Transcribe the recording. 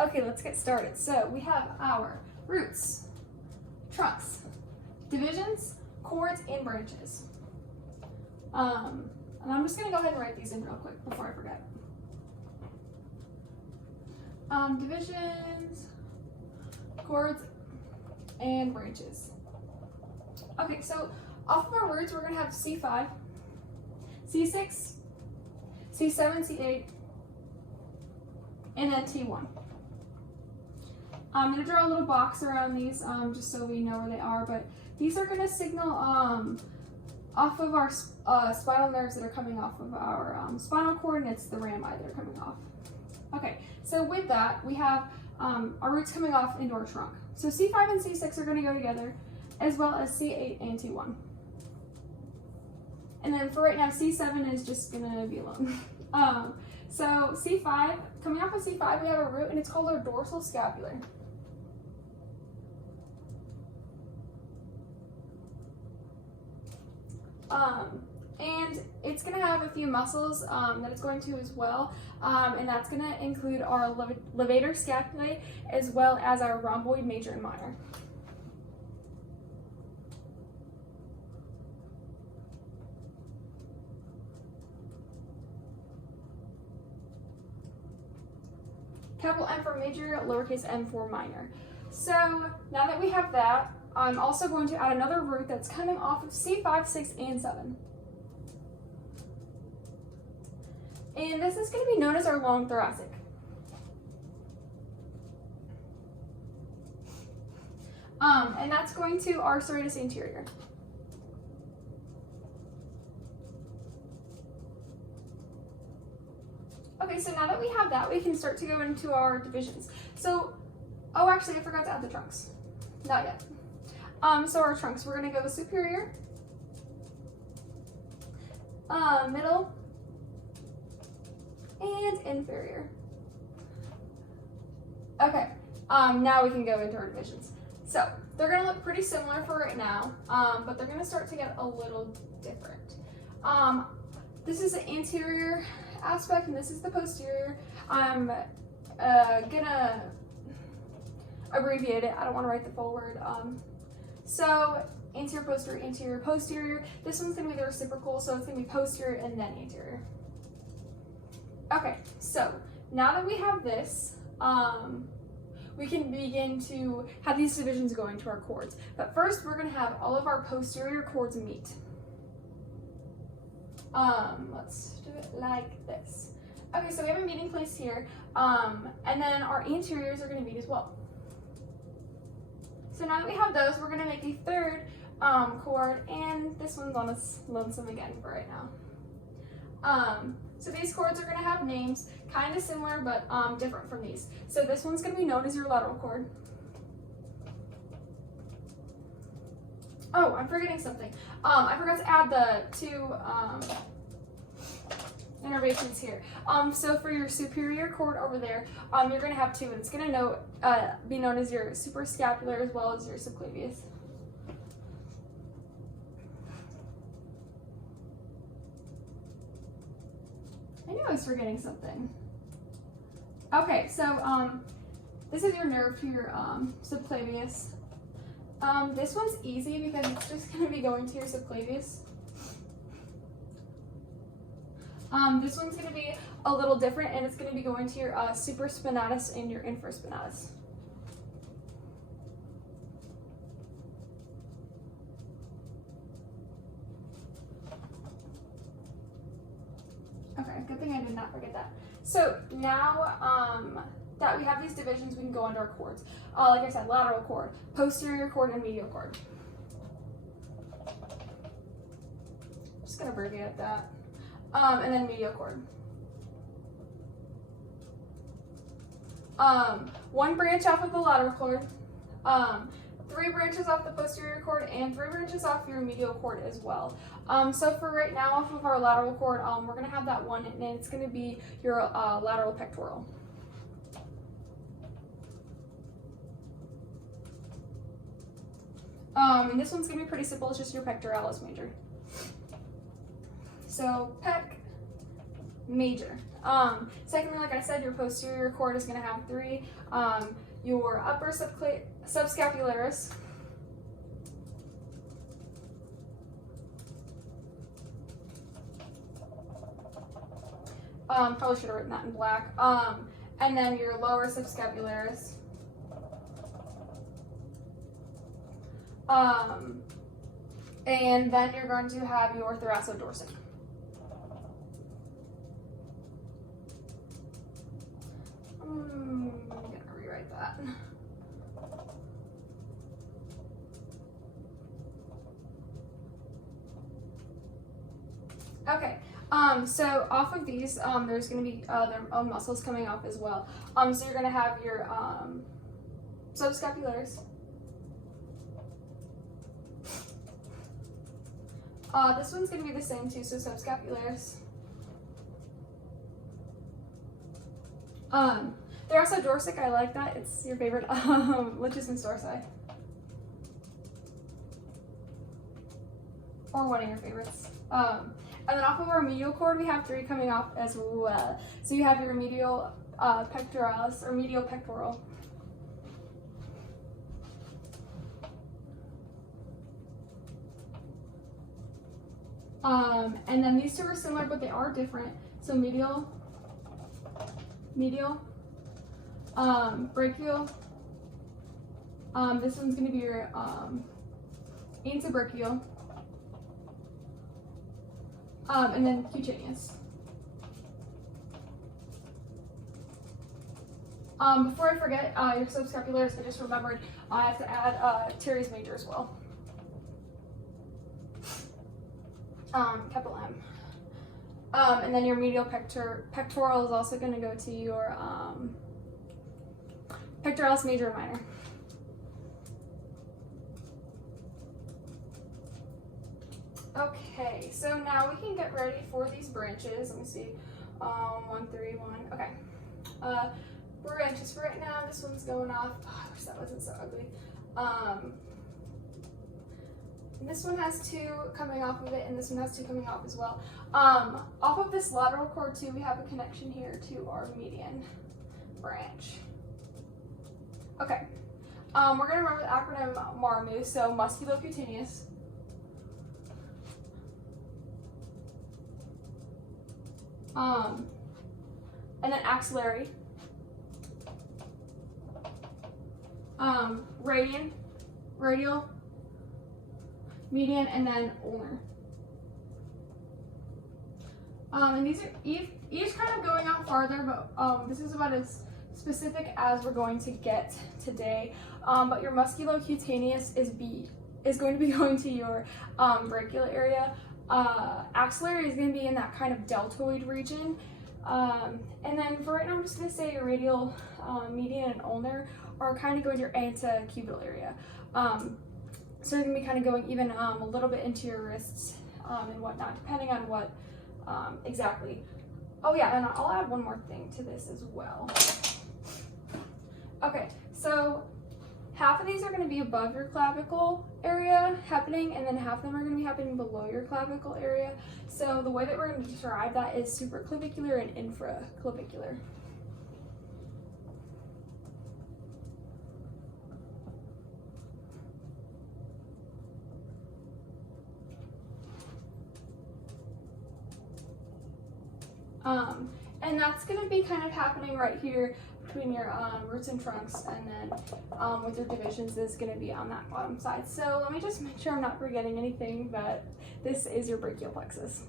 Okay, let's get started. So we have our roots, trunks, divisions, chords, and branches. And I'm just going to go ahead and write these in real quick before I forget. Divisions, chords, and branches. Okay, so off of our roots, we're going to have C5, C6, C7, C8, and then T1. I'm going to draw a little box around these just so we know where they are, but these are going to signal off of our spinal nerves that are coming off of our spinal cord, and it's the rami that are coming off. Okay, so with that, we have our roots coming off into our trunk. So C5 and C6 are going to go together, as well as C8 and T1. And then for right now, C7 is just going to be alone. So C5, coming off of C5, we have a root, and it's called our dorsal scapular. And it's going to have a few muscles that it's going to as well, and that's going to include our levator scapulae as well as our rhomboid major and minor. Capital M for major, lowercase m for minor. So now that we have that, I'm also going to add another root that's coming off of C5, 6, and 7. And this is going to be known as our long thoracic. And that's going to our serratus anterior. Okay, so now that we have that, we can start to go into our divisions. So, oh, actually, I forgot to add the trunks. Not yet. So our trunks, we're going to go with superior, middle, and inferior. Okay, now we can go into our divisions. So they're going to look pretty similar for right now, but they're going to start to get a little different. This is the anterior aspect, and this is the posterior. I'm gonna abbreviate it. I don't want to write the full word. So anterior, posterior, anterior, posterior. This one's gonna be the reciprocal, so it's gonna be posterior and then anterior. Okay, so now that we have this, we can begin to have these divisions going to our chords. But first, we're gonna have all of our posterior chords meet. Let's do it like this. Okay, so we have a meeting place here, and then our anteriors are going to meet as well. So now that we have those, we're going to make a third chord, and this one's on us lonesome again for right now. So these chords are going to have names, kind of similar, but different from these. So this one's going to be known as your lateral chord. Oh, I'm forgetting something. I forgot to add the two innervations here. So for your superior chord over there, you're going to have two, and it's going to be known as your suprascapular as well as your subclavius. I knew I was forgetting something. Okay, so this is your nerve to your subclavius. This one's easy because it's just going to be going to your subclavius. This one's going to be a little different, and it's going to be going to your supraspinatus and your infraspinatus. Okay, good thing I did not forget that. So now that we have these divisions, we can go into our chords. Like I said, lateral chord, posterior chord, and medial chord. I'm just going to abbreviate that. And then medial chord. One branch off of the lateral chord, 3 branches off the posterior chord, and 3 branches off your medial chord as well. So for right now, off of our lateral chord, we're going to have that one, and it's going to be your lateral pectoral. And this one's going to be pretty simple. It's just your pectoralis major. So pec, major. Secondly, like I said, your posterior cord is going to have 3. Your upper subscapularis, probably should have written that in black, and then your lower subscapularis, and then you're going to have your thoracodorsal. I'm gonna rewrite that. Okay, so off of these, there's gonna be their own muscles coming off as well. So you're gonna have your subscapularis. This one's gonna be the same too, so subscapularis. Thoracodorsal, I like that. It's your favorite. Latissimus dorsi. Or one of your favorites. And then off of our medial cord, we have 3 coming off as well. So you have your medial pectoralis, or medial pectoral. And then these 2 are similar, but they are different. So medial, brachial. This one's going to be your antebrachial. And then cutaneous. Before I forget, your subscapularis, I just remembered I have to add teres major as well. Capital M. And then your medial pectoral is also going to go to your pectoralis major or minor. Okay, so now we can get ready for these branches. Let me see. 1, 3, 1. Okay. Branches for right now. This one's going off. Oh, I wish that wasn't so ugly. This one has 2 coming off of it, and this one has 2 coming off as well. Off of this lateral cord too, we have a connection here to our median branch. Okay. We're going to remember the acronym MARMU, so musculocutaneous. And then axillary. Radial, median, and then ulnar. And these are each kind of going out farther, but this is about as specific as we're going to get today. But your musculocutaneous is going to be going to your brachial area. Axillary is going to be in that kind of deltoid region. And then for right now, I'm just going to say your radial, median, and ulnar are kind of going to your antecubital area. So you're going to be kind of going even a little bit into your wrists and whatnot, depending on what exactly. Oh yeah, and I'll add one more thing to this as well. Okay, so half of these are going to be above your clavicle area happening, and then half of them are going to be happening below your clavicle area. So the way that we're going to describe that is supraclavicular and infraclavicular. And that's going to be kind of happening right here between your roots and trunks, and then with your divisions is going to be on that bottom side. So let me just make sure I'm not forgetting anything, but this is your brachial plexus.